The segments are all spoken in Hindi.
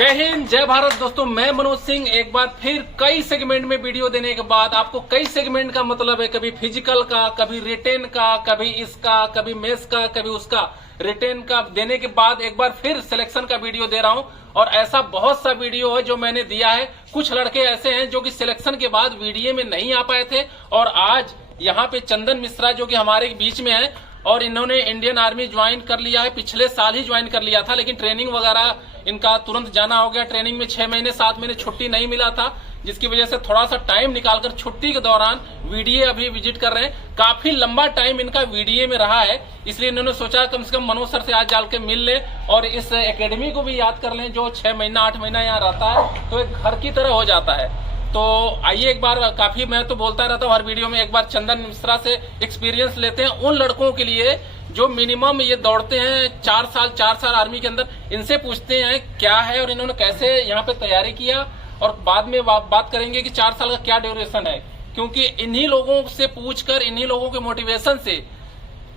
जय हिंद, जय भारत। दोस्तों, मैं मनोज सिंह एक बार फिर कई सेगमेंट में वीडियो देने के बाद आपको कई सेगमेंट का मतलब है, कभी फिजिकल का, कभी रिटेन का, कभी इसका, कभी मेस का, कभी उसका रिटेन का देने के बाद एक बार फिर सिलेक्शन का वीडियो दे रहा हूं। और ऐसा बहुत सा वीडियो है जो मैंने दिया है। कुछ लड़के ऐसे हैं जो कि सिलेक्शन के बाद वीडियो में नहीं आ पाए थे और आज यहाँ पे चंदन मिश्रा जो कि हमारे बीच में है और इन्होंने इंडियन आर्मी ज्वाइन कर लिया है। पिछले साल ही ज्वाइन कर लिया था, लेकिन ट्रेनिंग वगैरह इनका तुरंत जाना हो गया। ट्रेनिंग में 6 महीने 7 महीने छुट्टी नहीं मिला था, जिसकी वजह से थोड़ा सा टाइम निकालकर छुट्टी के दौरान वीडीए अभी विजिट कर रहे हैं। काफी लंबा टाइम इनका वीडीए में रहा है, इसलिए इन्होंने सोचा कम से कम मनोज सर से आज जाल के मिल ले और इस एकेडमी को भी याद कर लें जो 6 महीना 8 महीना यहाँ रहता है, तो एक घर की तरह हो जाता है। तो आइए एक बार, काफी मैं तो बोलता रहता हूँ हर वीडियो में, एक बार चंदन मिश्रा से एक्सपीरियंस लेते हैं उन लड़कों के लिए जो मिनिमम ये दौड़ते हैं 4 साल आर्मी के अंदर। इनसे पूछते हैं क्या है और इन्होंने कैसे यहाँ पे तैयारी किया, और बाद में बात करेंगे कि 4 साल का क्या ड्यूरेशन है, क्योंकि इन्हीं लोगों से पूछकर, इन्हीं लोगों के मोटिवेशन से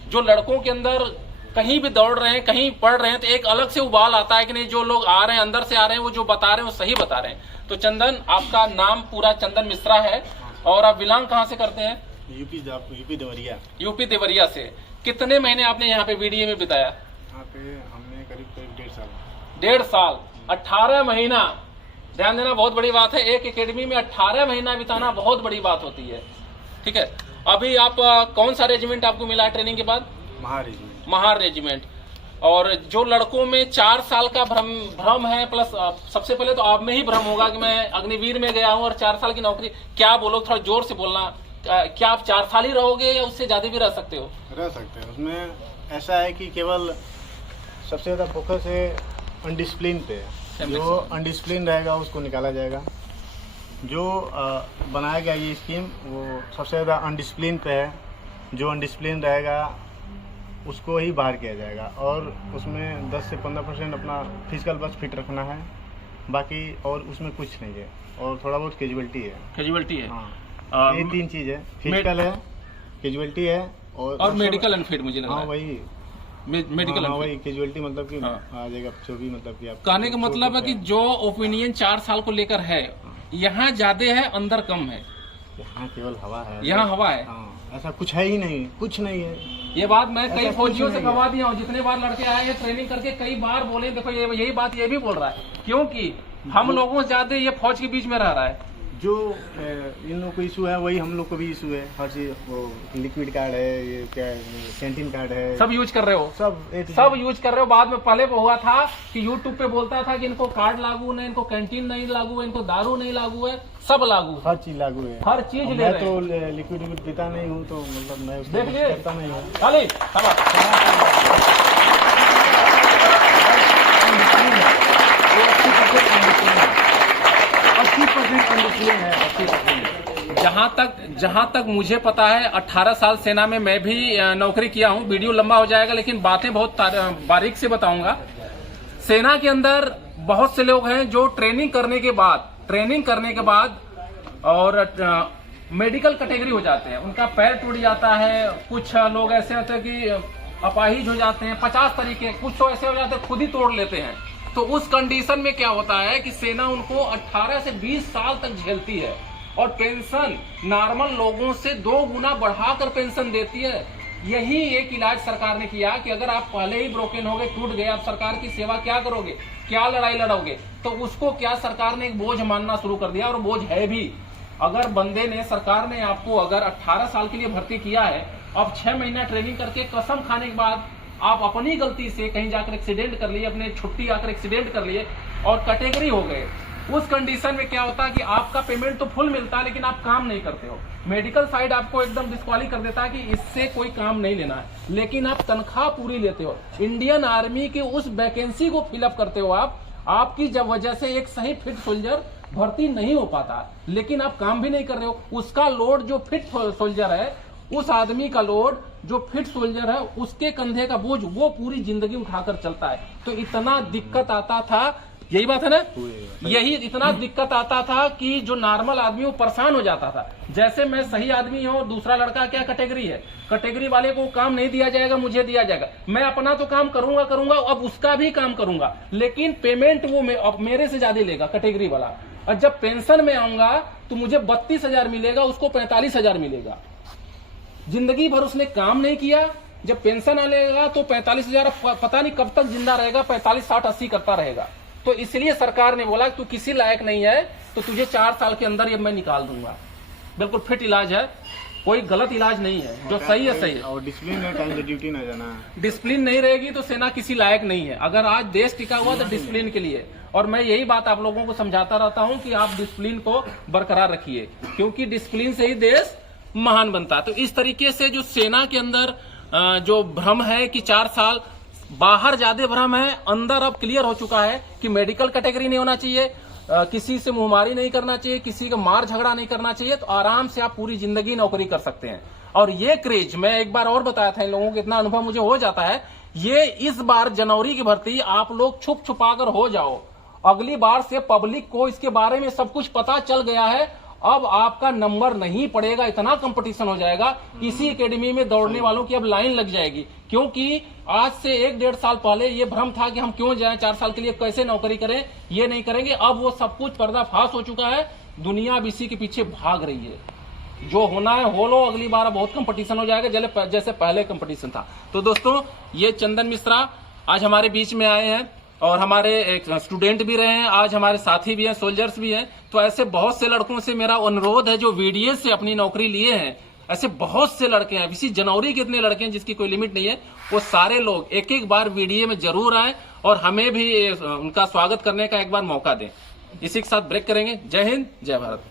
जो लड़कों के अंदर कहीं भी दौड़ रहे हैं, कहीं पढ़ रहे हैं, तो एक अलग से उबाल आता है कि नहीं, जो लोग आ रहे हैं अंदर से आ रहे हैं, वो जो बता रहे हैं वो सही बता रहे हैं। तो चंदन, आपका नाम पूरा चंदन मिश्रा है और आप बिलोंग कहाँ से करते हैं? यूपी देवरिया। यूपी देवरिया से। कितने महीने आपने यहाँ पे वीडीए में बिताया? यहाँ पे हमने करीब 1.5 साल। 1.5 साल, 18 महीना। ध्यान देना, बहुत बड़ी बात है। एक एकेडमी में 18 महीना बिताना बहुत बड़ी बात होती है। ठीक है, अभी आप कौन सा रेजिमेंट आपको मिला है ट्रेनिंग के बाद? महार रेजिमेंट। और जो लड़कों में 4 साल का भ्रम है, प्लस सबसे पहले तो आप में ही भ्रम होगा कि मैं अग्निवीर में गया हूं और 4 साल की नौकरी, क्या बोलो, थोड़ा जोर से बोलना। क्या आप 4 साल ही रहोगे या उससे ज्यादा भी रह सकते हो? रह सकते हैं। उसमें ऐसा है कि केवल सबसे ज्यादा फोकस है अनडिसिप्लिन पे। जो अनडिसिप्लिन रहेगा उसको निकाला जाएगा। जो बनाया गया ये स्कीम वो सबसे ज्यादा अनडिसिप्लिन पे है। जो अनडिसिप्लिन रहेगा उसको ही बाहर किया जाएगा और उसमें 10 से 15% अपना फिजिकल बस फिट रखना है, बाकी और उसमें कुछ नहीं है। और थोड़ा बहुत कैजुअलिटी है। कैजुअलिटी है, हाँ। ये 3 चीज है, फिजिकल है, कैजुअलिटी है और मेडिकल अनफिट। मुझे लग रहा है वही मेडिकल वही कैजुअलिटी, मतलब कि आ जाएगा जो भी, मतलब कि आप कहने का मतलब है कि जो ओपिनियन 4 साल को लेकर है, यहाँ ज्यादा है, अंदर कम है। यहाँ केवल हवा है, यहाँ हवा है। ऐसा कुछ है ही नहीं, कुछ नहीं है। ये बात मैं कई फौजियों से गवा दिया हूँ, जितने बार लड़के आए हैं ट्रेनिंग करके, कई बार बोले। देखो यही बात ये भी बोल रहा है, क्योंकि हम लोगों से ज्यादा ये फौज के बीच में रह रहा है। जो इन लोगों को इशू है वही हम लोग को भी इशू है। हर चीज, वो लिक्विड कार्ड है, ये क्या कैंटीन कार्ड है, सब यूज कर रहे हो, सब यूज कर रहे हो। बाद में पहले हुआ था कि यूट्यूब पे बोलता था कि इनको कार्ड लागू नहीं, इनको कैंटीन नहीं लागू है, इनको दारू नहीं लागू है, सब लागू, हर चीज लागू है, हर चीज ले रहे हैं। तो लिक्विड पीता नहीं हूँ, तो मतलब मैं उसको देख लिए करता नहीं हूँ। खाली जहां तक मुझे पता है, 18 साल सेना में मैं भी नौकरी किया हूं। वीडियो लंबा हो जाएगा, लेकिन बातें बहुत बारीक से बताऊंगा। सेना के अंदर बहुत से लोग हैं जो ट्रेनिंग करने के बाद और मेडिकल कैटेगरी हो जाते हैं, उनका पैर टूट जाता है। कुछ लोग ऐसे होते हैं कि अपाहिज हो जाते हैं, 50 तरीके। कुछ तो ऐसे हो जाते हैं खुद ही तोड़ लेते हैं। तो उस कंडीशन में क्या होता है कि सेना उनको 18 से 20 साल तक झेलती है और पेंशन नॉर्मल लोगों से 2 गुना बढ़ाकर पेंशन देती है। यही एक इलाज सरकार ने किया कि अगर आप पहले ही ब्रोकन हो गए, टूट गए, आप सरकार की सेवा क्या करोगे, क्या लड़ाई लड़ोगे? तो उसको क्या सरकार ने एक बोझ मानना शुरू कर दिया, और बोझ है भी। अगर बंदे ने, सरकार ने आपको अगर 18 साल के लिए भर्ती किया है, अब 6 महीना ट्रेनिंग करके कसम खाने के बाद आप अपनी गलती से कहीं जाकर एक्सीडेंट कर लिए, अपने छुट्टी आकर एक्सीडेंट कर लिए और कैटेगरी हो गए, उस कंडीशन में क्या होता है कि आपका पेमेंट तो फुल मिलता है, लेकिन आप काम नहीं करते हो। मेडिकल साइड आपको एकदम डिस्क्वाली कर देता है कि इससे कोई काम नहीं लेना है, लेकिन आप तनख्वाह पूरी लेते हो। इंडियन आर्मी की उस वैकेंसी को फिलअप करते हो आप। आपकी जब वजह से एक सही फिट सोल्जर भर्ती नहीं हो पाता, लेकिन आप काम भी नहीं कर रहे हो। उसका लोड, जो फिट सोल्जर है, उस आदमी का लोड, जो फिट सोल्जर है, उसके कंधे का बोझ वो पूरी जिंदगी उठाकर चलता है। तो इतना दिक्कत आता था यही बात है ना। हुए। यही इतना दिक्कत आता था कि जो नॉर्मल आदमी वो परेशान हो जाता था। जैसे मैं सही आदमी हूँ, दूसरा लड़का क्या कैटेगरी है, कैटेगरी वाले को काम नहीं दिया जाएगा, मुझे दिया जाएगा। मैं अपना तो काम करूंगा, अब उसका भी काम करूंगा, लेकिन पेमेंट वो अब मेरे से ज्यादा लेगा कैटेगरी वाला। और जब पेंशन में आऊंगा तो मुझे 32,000 मिलेगा, उसको 45,000 मिलेगा। जिंदगी भर उसने काम नहीं किया, जब पेंशन आएगा तो 45,000 पता नहीं कब तक जिंदा रहेगा, 45, 60, 80 करता रहेगा। तो इसलिए सरकार ने बोला तू किसी लायक नहीं है तो तुझे 4 साल के अंदर ये मैं निकाल दूंगा। बिल्कुल फिट इलाज है, कोई गलत इलाज नहीं है, जो सही है सही है। और डिसिप्लिन है, टाइम से ड्यूटी ना जाना। डिसिप्लिन नहीं रहेगी तो सेना किसी लायक नहीं है। अगर आज देश टिका हुआ तो डिसिप्लिन के लिए, और मैं यही बात आप लोगों को समझाता रहता हूं कि आप डिसिप्लिन को बरकरार रखिए, क्योंकि डिसिप्लिन से ही देश महान बनता है। तो इस तरीके से जो सेना के अंदर जो भ्रम है कि 4 साल, बाहर ज्यादा भ्रम है, अंदर अब क्लियर हो चुका है कि मेडिकल कैटेगरी नहीं होना चाहिए, किसी से मुंहमारी नहीं करना चाहिए, किसी का मार झगड़ा नहीं करना चाहिए, तो आराम से आप पूरी जिंदगी नौकरी कर सकते हैं। और ये क्रेज मैं एक बार और बताया था, इन लोगों को इतना अनुभव मुझे हो जाता है, ये इस बार जनवरी की भर्ती आप लोग छुप छुपा कर हो जाओ। अगली बार से पब्लिक को इसके बारे में सब कुछ पता चल गया है, अब आपका नंबर नहीं पड़ेगा, इतना कंपटीशन हो जाएगा। इसी एकेडमी में दौड़ने वालों की अब लाइन लग जाएगी, क्योंकि आज से 1-1.5 साल पहले ये भ्रम था कि हम क्यों जाएं 4 साल के लिए, कैसे नौकरी करें, ये नहीं करेंगे। अब वो सब कुछ पर्दाफाश हो चुका है, दुनिया अब इसी के पीछे भाग रही है। जो होना है हो लो, अगली बार बहुत कंपटीशन हो जाएगा जैसे पहले कंपटीशन था। तो दोस्तों, ये चंदन मिश्रा आज हमारे बीच में आए हैं, और हमारे एक स्टूडेंट भी रहे हैं, आज हमारे साथी भी हैं, सोल्जर्स भी हैं। तो ऐसे बहुत से लड़कों से मेरा अनुरोध है जो वीडीएस से अपनी नौकरी लिए हैं, ऐसे बहुत से लड़के हैं, इसी जनवरी के इतने लड़के हैं जिसकी कोई लिमिट नहीं है, वो सारे लोग एक बार वीडीए में जरूर आए और हमें भी उनका स्वागत करने का एक बार मौका दें। इसी के साथ ब्रेक करेंगे। जय हिंद, जय भारत।